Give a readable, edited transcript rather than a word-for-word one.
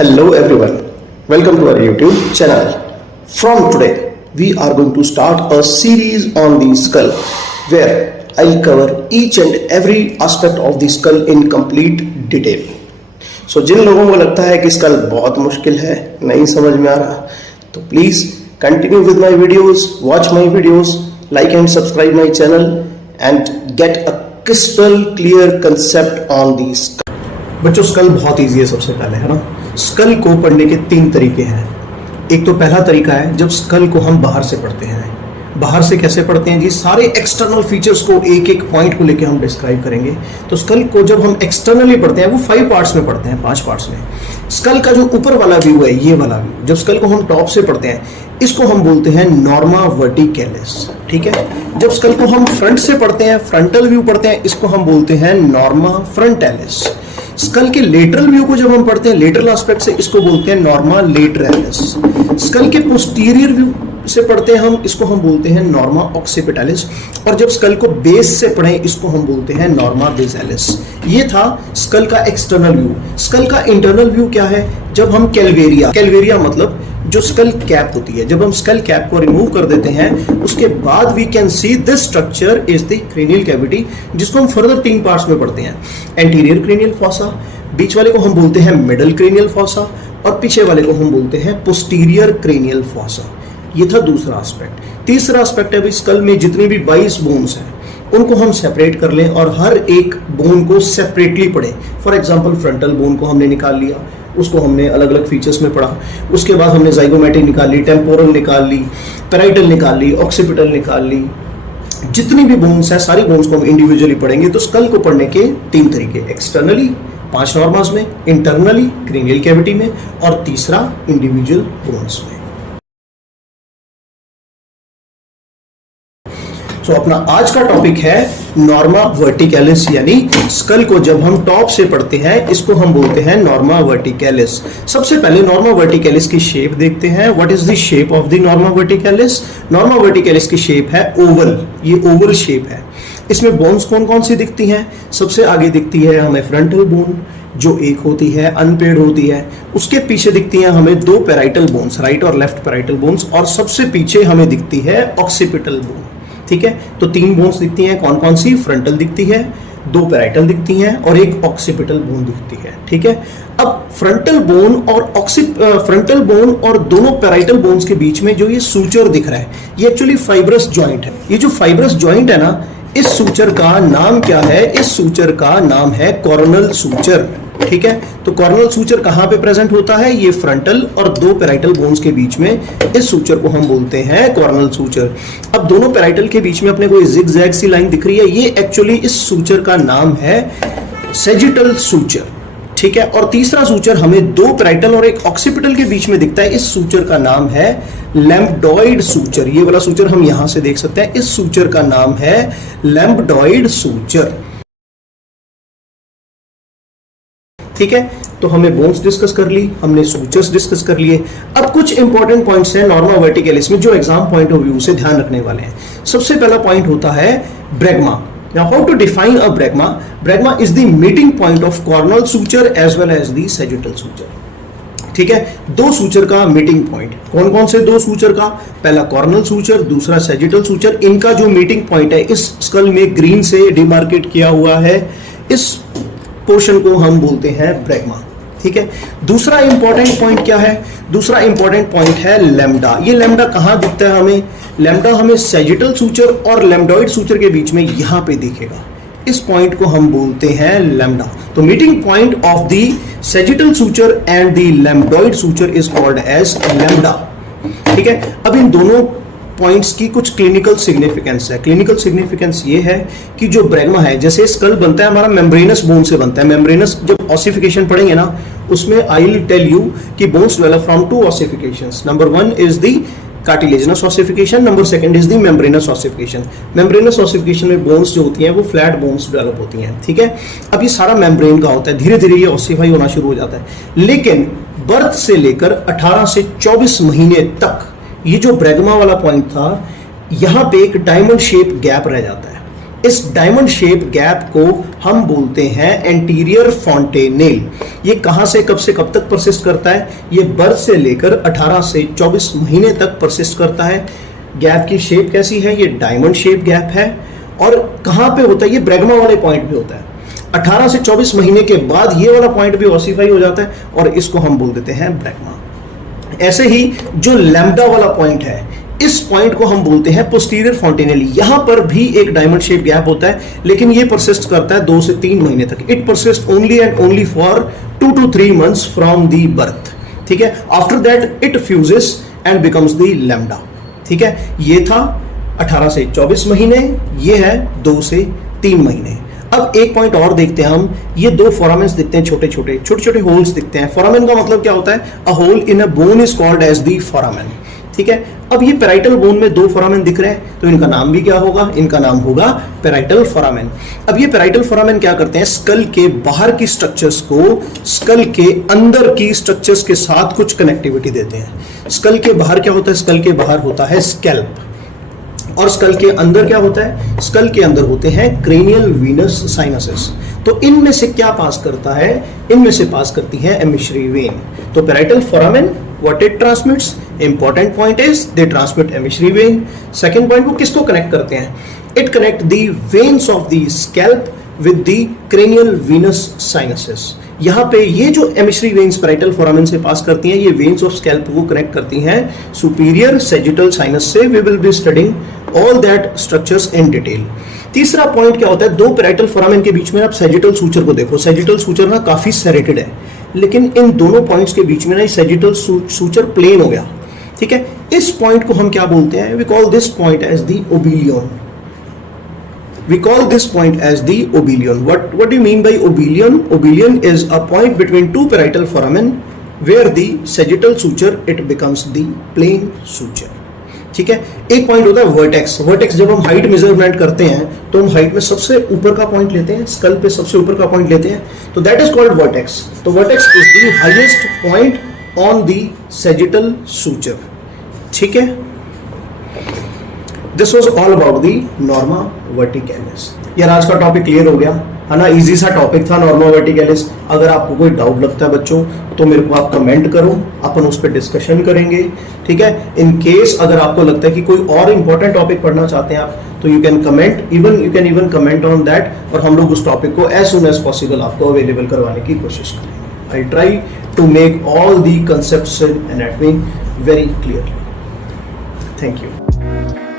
Hello everyone, welcome to our YouTube channel. From today, we are going to start a series on the skull where I'll cover each and every aspect of the skull in complete detail. So जिन लोगों को लगता है कि school बहुत मुश्किल है, नहीं समझ में आ रहा, तो please continue with my videos, watch my videos, like and subscribe my channel and get a crystal clear concept on the skull. बच्चों, स्कल बहुत इजी है. सबसे पहले है ना, स्कल को पढ़ने के 3 तरीके हैं. एक तो पहला तरीका है जब स्कल को हम बाहर से पढ़ते हैं. बाहर से कैसे पढ़ते हैं जी? सारे एक्सटर्नल फीचर्स को एक एक पॉइंट को लेके हम डिस्क्राइब करेंगे. तो स्कल को जब हम एक्सटर्नली पढ़ते हैं वो 5 पार्ट्स में पढ़ते हैं, 5 पार्ट्स में. स्कल का जो ऊपर वाला व्यू है, ये वाला व्यू, जब स्कल को हम टॉप से पढ़ते हैं इसको हम बोलते हैं नॉर्मा वर्टिकैलिस. ठीक है. जब स्कल को हम फ्रंट से पढ़ते हैं, फ्रंटल व्यू पढ़ते हैं, इसको हम बोलते हैं नॉर्मा फ्रंटैलिस. स्कल के लेटरल व्यू को जब हम पढ़ते हैं, लेटरल एस्पेक्ट से, इसको बोलते हैं नॉर्मा लेटरैलिस. स्कल के पोस्टीरियर व्यू से पढ़ते हैं हम, इसको हम बोलते हैं नॉर्मा ऑक्सीपिटैलिस. और जब स्कल को बेस से पढ़ें, इसको हम बोलते हैं नॉर्मा बेसालिस. ये था स्कल का एक्सटर्नल व्यू. स्कल का इंटरनल व्यू क्या है? जब हम कैलवेरिया मतलब जो स्कल कैप होती है, जब हम स्कल कैप को रिमूव कर देते हैं, उसके बाद we can see this structure is the cranial cavity, जिसको हम फर्दर 3 पार्ट्स में पढ़ते हैं. एंटीरियर क्रेनियल फॉसा, बीच वाले को हम बोलते हैं मिडल क्रेनियल फॉसा, और पीछे वाले को हम बोलते हैं पोस्टीरियर क्रेनियल फॉसा. ये था दूसरा एस्पेक्ट. तीसरा एस्पेक्ट है स्कल में जितनी भी 22 बोन्स हैं उनको हम सेपरेट कर लें और हर एक बोन को सेपरेटली पढ़ें. फॉर एग्जांपल फ्रंटल बोन को हमने निकाल लिया, उसको हमने अलग अलग फीचर्स में पढ़ा. उसके बाद हमने जाइगोमैटिक निकाल ली, टेम्पोरल निकाल ली, पैराइटल निकाल ली, ऑक्सीपिटल निकाल ली. जितनी भी बोन्स हैं सारी बोन्स को हम इंडिविजुअली पढ़ेंगे. तो स्कल को पढ़ने के 3 तरीके, एक्सटर्नली 5 नॉर्मास में, इंटरनली क्रेनियल कैविटी में, और तीसरा इंडिविजुअल बोन्स में. तो अपना आज का टॉपिक है नॉर्मा वर्टिकैलिस, यानी स्कल को जब हम टॉप से पढ़ते हैं इसको हम बोलते हैं नॉर्मा वर्टिकैलिस. सबसे पहले नॉर्मा वर्टिकैलिस की शेप देखते हैं. What is the shape of the norma verticalis? Norma verticalis की शेप है ओवल. ये ओवल शेप है. इसमें बोन्स कौन कौन सी दिखती हैं? सबसे आगे दिखती है हमें फ्रंटल बोन, जो एक होती है, अनपेड होती है. उसके पीछे दिखती हैं हमें 2 पैराइटल बोन्स, राइट और लेफ्ट पैराइटल बोन्स, और सबसे पीछे हमें दिखती है ऑक्सीपिटल बोन. ठीक है. तो 3 बोन्स दिखती हैं. कौन कौन सी? फ्रंटल दिखती है, 2 पैराइटल दिखती हैं, और एक ऑक्सीपिटल बोन दिखती है. ठीक है. अब फ्रंटल बोन और दोनों पैराइटल बोन्स के बीच में जो ये सूचर दिख रहा है, ये एक्चुअली फाइब्रस जॉइंट है. ये जो फाइब्रस जॉइंट है ना, इस सूचर का नाम क्या है? इस सूचर का नाम है कॉर्नल सूचर. ठीक है. तो कॉर्नल सूचर कहां पे प्रेजेंट होता है? ये फ्रंटल और 2 पैराइटल बोन्स के बीच में. इस सूचर को हम बोलते हैं कॉर्नल सूचर. अब दोनों पैराइटल के बीच में अपने को जिगजैग सी लाइन दिख रही है, ये एक्चुअली इस सूचर का नाम है सैजिटल सूचर. ठीक है. और तीसरा सूचर हमें 2 पैराइटल और एक ऑक्सीपिटल के बीच में दिखता है. इस सूचर का नाम है लैम्बडॉइड सूचर. ये वाला सूचर हम यहां से देख सकते हैं. इस सूचर का नाम है लैम्बडॉइड सूचर. ठीक है. तो हमने बोन्स डिस्कस कर ली, हमने सूचर्स डिस्कस कर लिए. अब कुछ इंपॉर्टेंट पॉइंट्स हैं नॉर्मा वर्टिकैलिस में जो एग्जाम पॉइंट ऑफ व्यू से ध्यान रखने वाले हैं. सबसे पहला पॉइंट होता है ब्रैगमा. Now how to define a bregma? Bregma is the meeting point of coronal suture as well as the sagittal suture. ठीक है. 2 सूचर का मीटिंग पॉइंट. कौन कौन से 2 सूचर का? पहला कॉर्नल सूचर, दूसरा सैजिटल सूचर. इनका जो मीटिंग पॉइंट है इस स्कल में ग्रीन से डिमार्केट किया हुआ है. इस पोर्शन को हम बोलते हैं ब्रैगमा. ठीक है. दूसरा इंपॉर्टेंट पॉइंट क्या है? दूसरा इंपॉर्टेंट पॉइंट है लैम्डा. ये लैम्डा कहां दिखता है हमें? लैम्डा हमें सैजिटल सूचर और लैम्डॉइड सूचर के बीच में यहां पे दिखेगा. इस पॉइंट को हम बोलते हैं लैम्डा. तो meeting point of the sagittal suture and the lambdoid suture is called as lambda. ठीक है. अब इन दोनों पॉइंट्स की कुछ क्लिनिकल सिग्निफिकेंस है. क्लिनिकल सिग्निफिकेंस ये है कि जो ब्रैगमा है, जैसे स्कल बनता है हमारा मेम्ब्रेनस बोन से बनता है. मेम्ब्रेनस जब ऑसिफिकेशन पढ़ेंगे ना, उसमें आई विल टेल यू कि bones develop from 2 ossifications. Number 1 is the cartilaginous ossification, number 2 is the membranous ossification. Membranous ossification में बोन्स जो होती हैं वो फ्लैट बोन्स डेवलप होती हैं. ठीक है. अब ये सारा मेम्ब्रेन का होता है, धीरे धीरे ये ऑसिफाई होना शुरू हो जाता है. लेकिन बर्थ से लेकर 18 से 24 महीने तक ये जो ब्रैगमा वाला पॉइंट था, यहां पे एक डायमंड शेप गैप रह जाता है. इस डायमंड शेप गैप को हम बोलते हैं एंटीरियर फॉन्टेनेल। ये कहां से कब तक परसिस्ट करता है? ये बर्थ से लेकर 18 से 24 महीने तक परसिस्ट करता है। गैप की शेप कैसी है? ये डायमंड शेप गैप है। और कहां पे होता है? ये ब्रैगमा वाले पॉइंट पे होता है। 18 से 24 महीने के बाद ये वाला पॉइंट भी ऑसिफाई हो जाता है और इसको हम बोल देते हैं ब्रैगमा। ऐसे ही जो लैम्ब्डा वाला पॉइंट है, इस पॉइंट को हम बोलते हैं पोस्टीरियर फॉन्टेनेल। यहां पर भी एक डायमंड शेप गैप होता है, लेकिन ये परसिस्ट करता है 2 से 3 महीने तक। It persist only and only for 2 to 3 months from the birth. ठीक है, after that it fuses and becomes the lambda. ठीक है, ये था 18 से 24 महीने, ये है 2 से 3 महीने। अब एक पॉइंट और देखते हैं हम। ये 2 फोरामेन्स दिखते हैं, छोटे छोटे होल्स दिखते हैं। फोरामेन का मतलब क्या होता है? A hole in a bone is called as the foramen. ठीक है, अब ये पेराइटल बोन में 2 फोरामेन दिख रहे हैं, तो इनका नाम भी क्या होगा? इनका नाम होगा पेराइटल फोरामेन। अब ये पेराइटल फोरामेन क्या करते हैं? स्कल के बाहर की स्ट्रक्चर्स को स्कल के अंदर की स्ट्रक्चर्स के साथ कुछ कनेक्टिविटी देते हैं। स्कल के बाहर क्या होता है? स्कल के बाहर होता है स्कैल्प, और स्कल के अंदर क्या होता है? स्कल के अंदर होते हैं क्रेनियल वीनस साइनसेस। तो इनमें से क्या पास करता है? इनमें से पास करती है एमिशरी वेन। तो parietal foramen what it transmits? Important point is they transmit emissary vein. Second point, वो किसको कनेक्ट करते हैं? It connect the veins of the scalp with the cranial venous sinuses. यहाँ पे ये जो एमिशरी वेन्स पेराइटल फोरामेन से पास करती हैं, ये वेन्स ऑफ स्कैल्प को कनेक्ट करती हैं सुपीरियर सैजिटल साइनस से। We will be studying all that structures in detail. तीसरा पॉइंट क्या होता है? 2 पेराइटल फोरामेन के बीच में आप सैजिटल सूचर को देखो। सैजिटल सूचर ना काफी सेरेटेड है, लेकिन इन दोनों पॉइंट्स के बीच में ना सैजिटल सूचर प्लेन हो गया। ठीक है, इस पॉइंट को हम क्या बोलते हैं? We call this point as the obelion. We call this point as the obilion. What do you mean by obilion? Obilion is a point between 2 parietal foramen where the sagittal suture it becomes the plane suture. ठीक है, एक point होता है vertex. Vertex जब हम height measurement करते हैं तो हम हाइट में सबसे ऊपर का पॉइंट लेते हैं, स्कल पे सबसे ऊपर का पॉइंट लेते हैं, तो दैट इज कॉल्ड वर्टेक्स। तो vertex is the highest point on the sagittal suture। ठीक है, this was all about the norma verticalis. यार आज का टॉपिक क्लियर हो गया है ना? इजी सा टॉपिक था नॉर्मा वर्टिकैलिस। अगर आपको कोई डाउट लगता है बच्चों, तो मेरे को आप कमेंट करो, अपन उस पर डिस्कशन करेंगे। ठीक है, इन केस अगर आपको लगता है कि कोई और इंपॉर्टेंट टॉपिक पढ़ना चाहते हैं आप, तो you can comment, you can even comment on that, और हम लोग उस टॉपिक को एज सुन एज पॉसिबल आपको अवेलेबल करवाने की कोशिश करेंगे। I try to make all the concepts in anatomy very clearly. Thank you.